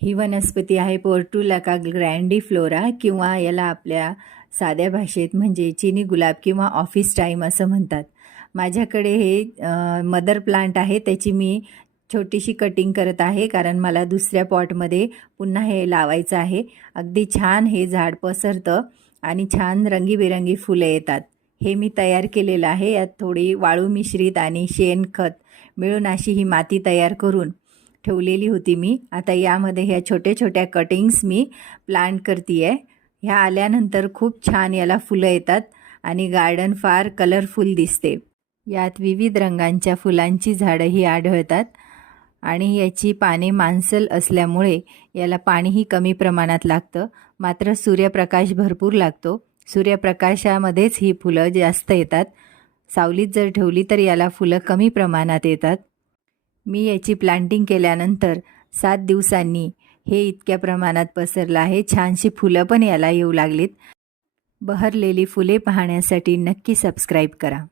ही वनस्पती आहे पोर्टुलाका ग्रँडिफ्लोरा किंवा याला आपल्या साध्या भाषेत म्हणजे चिनी गुलाब किंवा ऑफिस टाईम असं म्हणतात. माझ्याकडे हे मदर प्लांट आहे, त्याची मी छोटीशी कटिंग करत आहे कारण मला दुसऱ्या पॉटमध्ये पुन्हा हे लावायचं आहे. अगदी छान हे झाड पसरतं आणि छान रंगीबेरंगी फुलं येतात. हे मी तयार केलेलं आहे. यात थोडी वाळू मिश्रित आणि शेणखत मिळून अशी ही माती तयार करून ठेवलेली होती मी. आता यामध्ये ह्या छोट्या छोट्या कटिंग्स मी प्लांट करते आहे. ह्या आल्यानंतर खूप छान याला फुलं येतात आणि गार्डन फार कलरफुल दिसते. यात विविध रंगांच्या फुलांची झाडंही आढळतात आणि याची पाने मांसल असल्यामुळे याला पाणीही कमी प्रमाणात लागतं. मात्र सूर्यप्रकाश भरपूर लागतो. सूर्यप्रकाशामध्येच ही फुलं जास्त येतात. सावलीत जर ठेवली तर याला फुलं कमी प्रमाणात येतात. मी याची प्लांटिंग केल्यानंतर 7 दिवसांनी हे इतक्या प्रमाणात पसरलं आहे. छानशी फुलं पण याला येऊ लागलीत. बहरलेली फुले पाहण्यासाठी नक्की सबस्क्राईब करा.